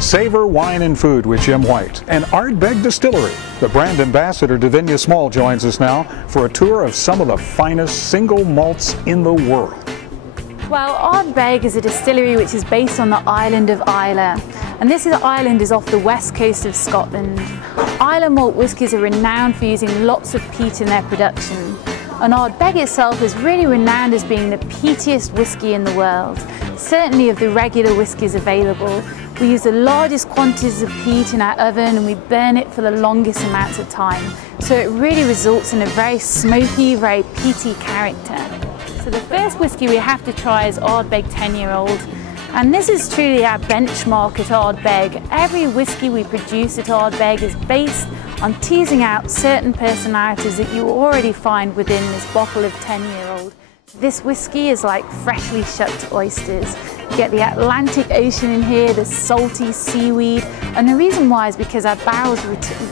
Savor Wine and Food with Jim White and Ardbeg Distillery. The brand ambassador Davinia Small joins us now for a tour of some of the finest single malts in the world. Well, Ardbeg is a distillery which is based on the island of Islay, and this island is off the west coast of Scotland. Islay malt whiskies are renowned for using lots of peat in their production, and Ardbeg itself is really renowned as being the peatiest whisky in the world. Certainly of the regular whiskies available, we use the largest quantities of peat in our oven and we burn it for the longest amounts of time. So it really results in a very smoky, very peaty character. So the first whisky we have to try is Ardbeg 10-year-old. And this is truly our benchmark at Ardbeg. Every whisky we produce at Ardbeg is based on teasing out certain personalities that you already find within this bottle of 10-year-old. This whisky is like freshly shucked oysters. You get the Atlantic Ocean in here, the salty seaweed, and the reason why is because our barrels,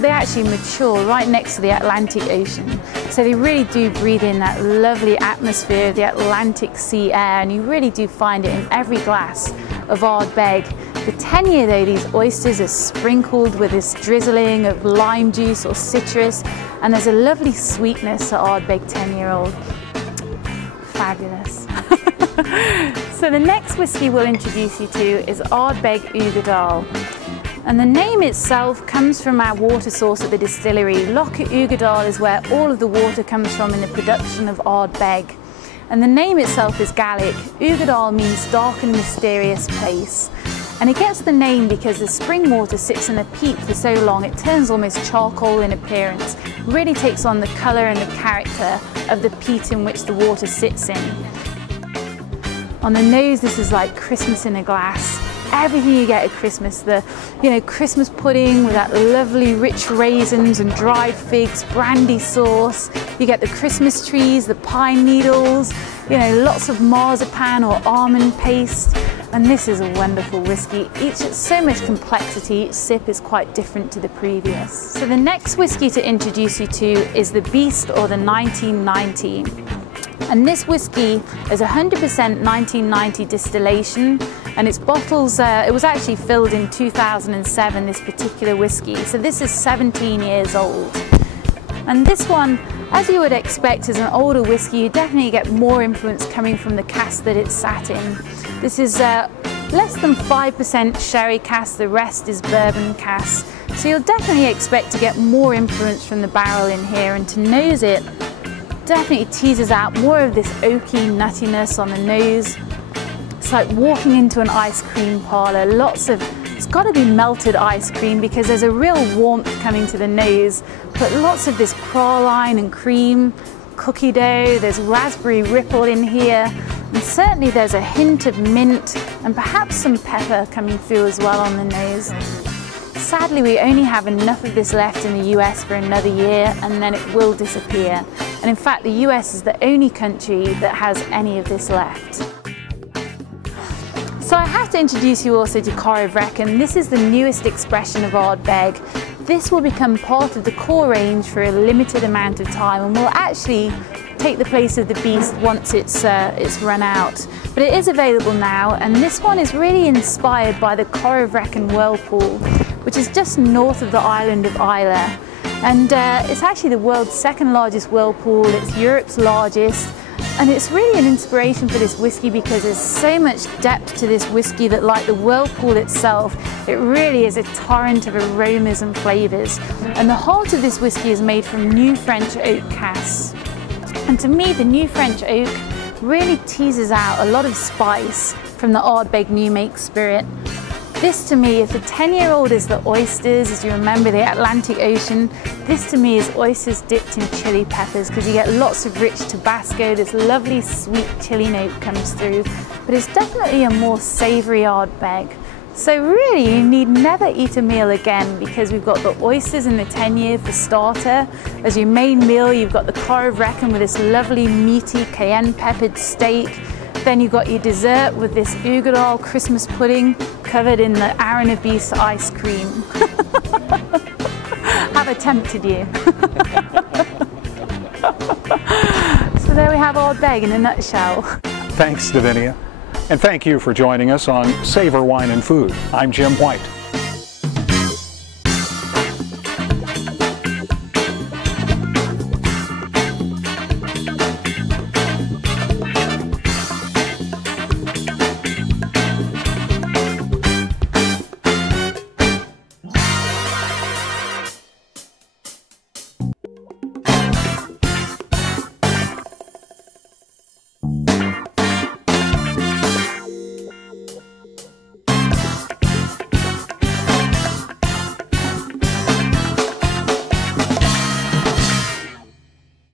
they actually mature right next to the Atlantic Ocean. So they really do breathe in that lovely atmosphere of the Atlantic sea air, and you really do find it in every glass of Ardbeg. The 10-year though, these oysters are sprinkled with this drizzling of lime juice or citrus, and there's a lovely sweetness to Ardbeg 10-year-old. Fabulous. So the next whisky we'll introduce you to is Ardbeg Uigeadail. And the name itself comes from our water source at the distillery. Loch Uigeadail is where all of the water comes from in the production of Ardbeg. And the name itself is Gaelic. Uigeadail means dark and mysterious place. And it gets the name because the spring water sits in the peat for so long it turns almost charcoal in appearance. It really takes on the colour and the character of the peat in which the water sits in. On the nose, this is like Christmas in a glass. Everything you get at Christmas, the Christmas pudding with that lovely rich raisins and dried figs, brandy sauce. You get the Christmas trees, the pine needles, lots of marzipan or almond paste. And this is a wonderful whisky. So much complexity, each sip is quite different to the previous. So the next whisky to introduce you to is the Beast or the 1990. And this whisky is 100% 1990 distillation, and its bottles, it was actually filled in 2007, this particular whisky. So this is 17 years old. And this one, as you would expect, is an older whisky. You definitely get more influence coming from the cask that it's sat in. This is less than 5% sherry cask, the rest is bourbon cask. So you'll definitely expect to get more influence from the barrel in here, and to nose it, definitely teases out more of this oaky nuttiness on the nose. It's like walking into an ice cream parlour. It's got to be melted ice cream because there's a real warmth coming to the nose, but lots of this praline and cream, cookie dough, there's raspberry ripple in here, and certainly there's a hint of mint and perhaps some pepper coming through as well on the nose. Sadly, we only have enough of this left in the US for another year, and then it will disappear. And in fact, the US is the only country that has any of this left. So I have to introduce you also to Corrib Reckon. This is the newest expression of Ardbeg. This will become part of the core range for a limited amount of time and will actually take the place of the Beast once it's run out. But it is available now, and this one is really inspired by the Corrib Reckon whirlpool, which is just north of the island of Islay. And it's actually the world's second largest whirlpool, it's Europe's largest, and it's really an inspiration for this whisky because there's so much depth to this whisky that, like the whirlpool itself, it really is a torrent of aromas and flavours. And the heart of this whisky is made from new French oak casks. And to me, the new French oak really teases out a lot of spice from the Ardbeg new make spirit. This to me, if the 10-year-old is the oysters, as you remember the Atlantic Ocean, this to me is oysters dipped in chili peppers because you get lots of rich Tabasco, this lovely sweet chili note comes through, but it's definitely a more savoury Ardbeg. So really you need never eat a meal again because we've got the oysters in the 10-year for starter. As your main meal you've got the Corrib Reckon with this lovely meaty cayenne peppered steak. Then you've got your dessert with this Uigeadail Christmas pudding covered in the Aranabis ice cream. Have I tempted you? So there we have Ardbeg in a nutshell. Thanks, Davinia. And thank you for joining us on Savor Wine and Food. I'm Jim White.